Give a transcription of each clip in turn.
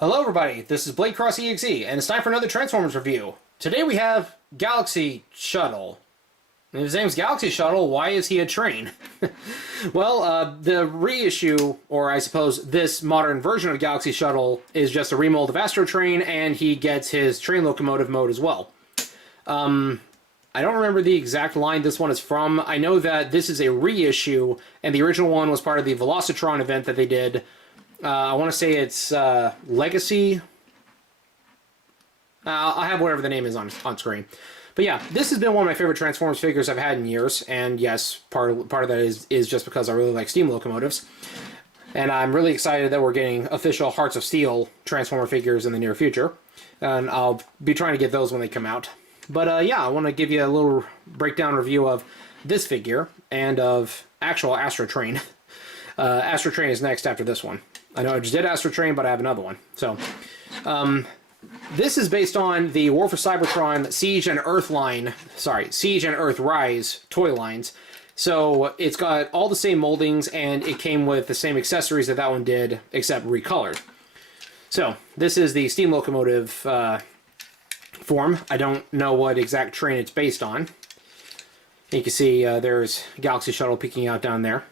Hello everybody, this is Blade Cross EXE, and it's time for another Transformers review. Today we have Galaxy Shuttle. If his name's Galaxy Shuttle, why is he a train? Well, the reissue, or I suppose this modern version of Galaxy Shuttle, is just a remold of Astro Train, and he gets his train locomotive mode as well. I don't remember the exact line this one is from. I know that this is a reissue, and the original one was part of the Velocitron event that they did. I want to say it's Legacy. I'll have whatever the name is on screen. But yeah, this has been one of my favorite Transformers figures I've had in years. And yes, part of that is just because I really like steam locomotives. And I'm really excited that we're getting official Hearts of Steel Transformer figures in the near future. And I'll be trying to get those when they come out. But yeah, I want to give you a little breakdown review of this figure and of actual Astro Train. Astro Train is next after this one. I know I just did Astro Train, but I have another one. So, this is based on the War for Cybertron Siege and Earthrise toy lines. So it's got all the same moldings, and it came with the same accessories that one did, except recolored. So this is the steam locomotive form. I don't know what exact train it's based on. You can see there's Galaxy Shuttle peeking out down there.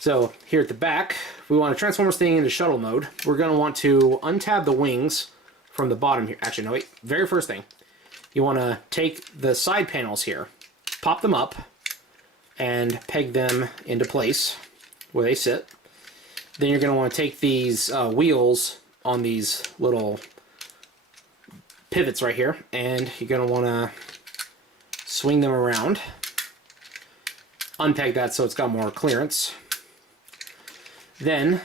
So here at the back, we want to transform this thing into shuttle mode. We're going to want to untab the wings from the bottom here. Actually, no, wait. Very first thing, you want to take the side panels here, pop them up, and peg them into place where they sit. Then you're going to want to take these wheels on these little pivots right here, and you're going to want to swing them around. Unpeg that so it's got more clearance. Then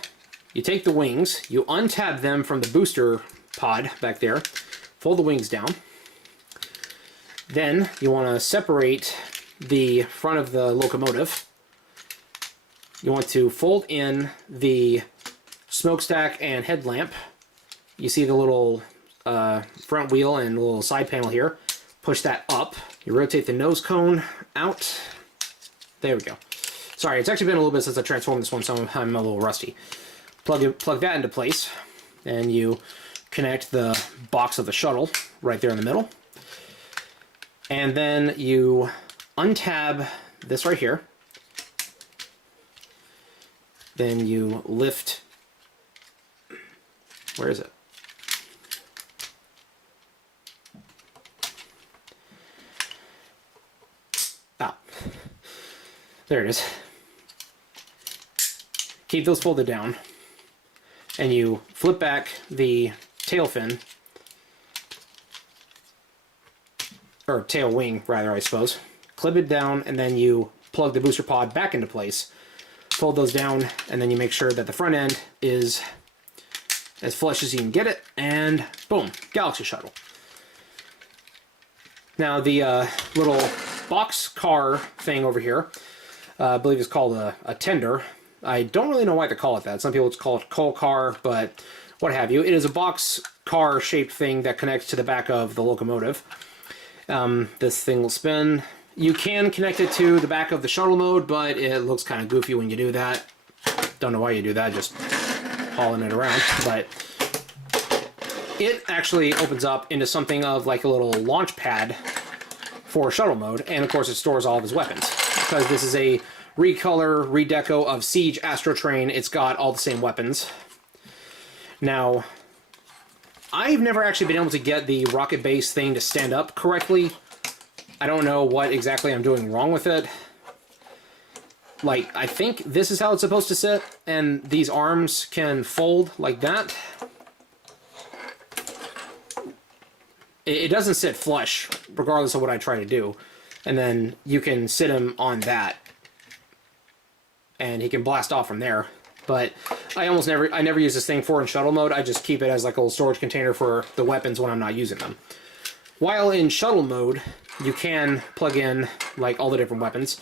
you take the wings, you untab them from the booster pod back there, fold the wings down. Then you want to separate the front of the locomotive. You want to fold in the smokestack and headlamp. You see the little front wheel and little side panel here. Push that up. You rotate the nose cone out. There we go. Sorry, it's actually been a little bit since I transformed this one, so I'm a little rusty. Plug that into place, and you connect the box of the shuttle right there in the middle. And then you untab this right here. Then you lift... Where is it? Ah. There it is. Keep those folded down, and you flip back the tail fin, or tail wing rather, I suppose. Clip it down, and then you plug the booster pod back into place. Fold those down, and then you make sure that the front end is as flush as you can get it, and boom, Galaxy Shuttle. Now the little box car thing over here, I believe it's called a tender. I don't really know why they call it that. Some people call it coal car, but what have you. It is a box car shaped thing that connects to the back of the locomotive. This thing will spin. You can connect it to the back of the shuttle mode, but it looks kind of goofy when you do that. Don't know why you do that, just hauling it around. But it actually opens up into something of like a little launch pad for shuttle mode, and of course it stores all of his weapons. Because this is a recolor, redeco of Siege Astro Train, it's got all the same weapons. Now, I've never actually been able to get the rocket base thing to stand up correctly. I don't know what exactly I'm doing wrong with it. Like, I think this is how it's supposed to sit, and these arms can fold like that. It doesn't sit flush, regardless of what I try to do. And then you can sit him on that, and he can blast off from there. But I never use this thing for in shuttle mode. I just keep it as like a little storage container for the weapons when I'm not using them. While in shuttle mode, you can plug in like all the different weapons.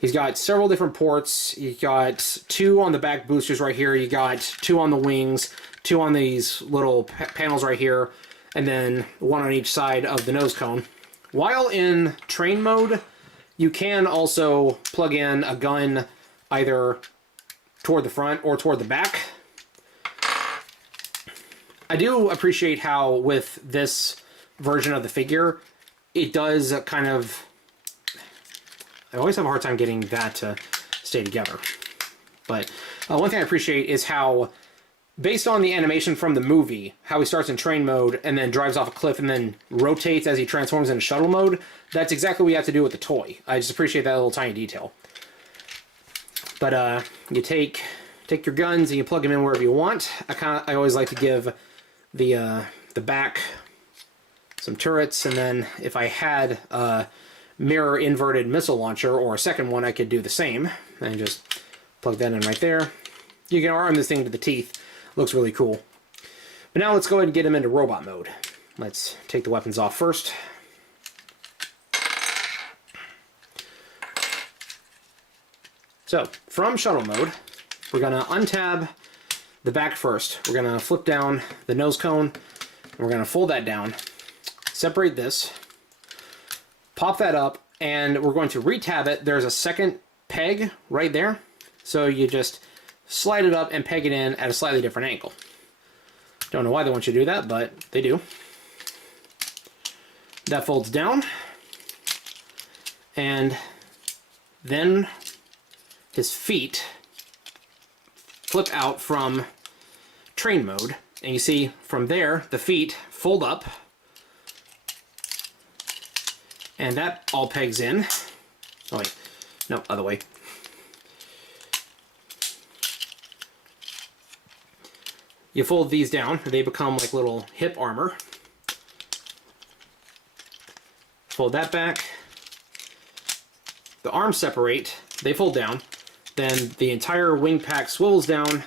He's got several different ports. You got 2 on the back boosters right here. You got 2 on the wings, 2 on these little panels right here, and then 1 on each side of the nose cone. While in train mode, you can also plug in a gun either toward the front or toward the back. I do appreciate how with this version of the figure, it does kind of... I always have a hard time getting that to stay together. But one thing I appreciate is how, based on the animation from the movie, how he starts in train mode and then drives off a cliff and then rotates as he transforms into shuttle mode, that's exactly what you have to do with the toy. I just appreciate that little tiny detail. But you take your guns and you plug them in wherever you want. I always like to give the back some turrets, and then if I had a mirror inverted missile launcher or a second one, I could do the same and just plug that in right there. You can arm this thing to the teeth. Looks really cool. But now let's go ahead and get him into robot mode. Let's take the weapons off first. So, from shuttle mode, we're going to untab the back first. We're going to flip down the nose cone, and we're going to fold that down, separate this, pop that up, and we're going to retab it. There's a second peg right there, so you just slide it up and peg it in at a slightly different angle. Don't know why they want you to do that, but they do. That folds down, and then his feet flip out from train mode, and you see from there the feet fold up, and that all pegs in. Oh wait, no, other way. You fold these down, they become like little hip armor. Fold that back. The arms separate, they fold down. Then the entire wing pack swivels down.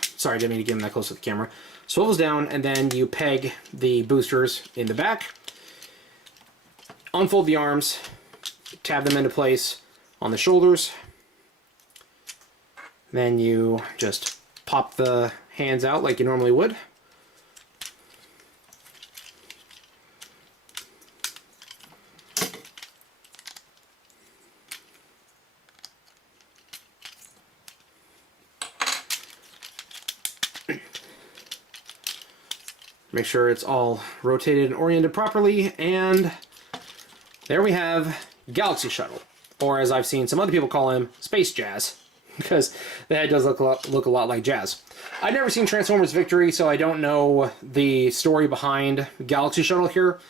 Sorry, I didn't mean to get him that close to the camera. Swivels down, and then you peg the boosters in the back. Unfold the arms, tab them into place on the shoulders. Then you just pop the hands out like you normally would. Make sure it's all rotated and oriented properly, and there we have Galaxy Shuttle, or as I've seen some other people call him, Space Jazz, because the head does look a lot like Jazz. I've never seen Transformers Victory, so I don't know the story behind Galaxy Shuttle here,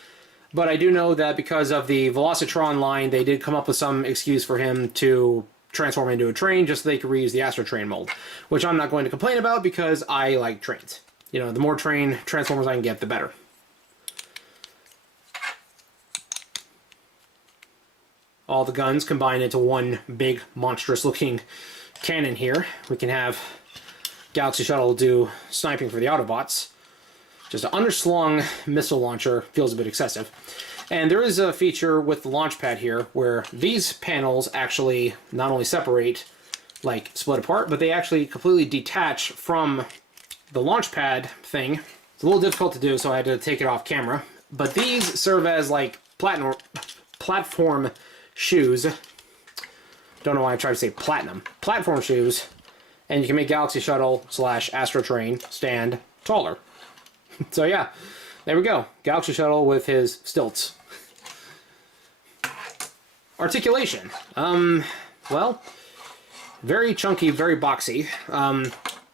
but I do know that because of the Velocitron line, they did come up with some excuse for him to transform into a train just so they could reuse the Astro Train mold, which I'm not going to complain about because I like trains. You know, the more train Transformers I can get, the better. All the guns combine into one big, monstrous-looking cannon here. We can have Galaxy Shuttle do sniping for the Autobots. Just an underslung missile launcher feels a bit excessive. And there is a feature with the launch pad here where these panels actually not only separate, like split apart, but they actually completely detach from the launch pad thing. It's a little difficult to do, so I had to take it off camera. But these serve as like platform shoes. Don't know why I tried to say platinum. Platform shoes. And you can make Galaxy Shuttle / Astro Train stand taller. So yeah, there we go. Galaxy Shuttle with his stilts. Articulation. Well, very chunky, very boxy.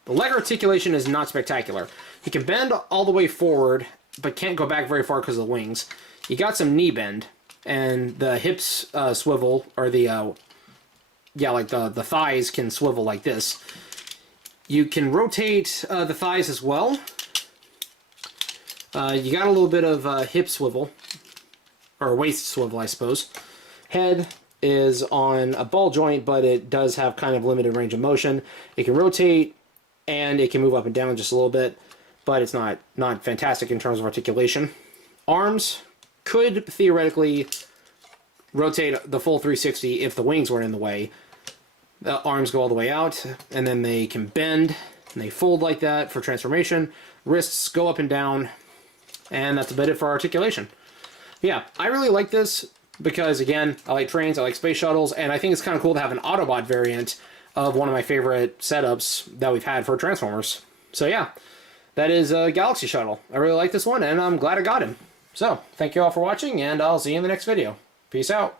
The leg articulation is not spectacular. He can bend all the way forward, but can't go back very far because of the wings. You got some knee bend, and the hips swivel, or the the thighs can swivel like this. You can rotate the thighs as well. You got a little bit of hip swivel, or waist swivel, I suppose. Head is on a ball joint, but it does have kind of limited range of motion. It can rotate, and it can move up and down just a little bit, but it's not fantastic in terms of articulation. Arms could theoretically rotate the full 360 if the wings weren't in the way. The arms go all the way out, and then they can bend, and they fold like that for transformation. Wrists go up and down, and that's about it for articulation. Yeah, I really like this because, again, I like trains, I like space shuttles, and I think it's kind of cool to have an Autobot variant of one of my favorite setups that we've had for Transformers. So yeah, that is a Galaxy Shuttle. I really like this one, and I'm glad I got him. So, thank you all for watching, and I'll see you in the next video. Peace out.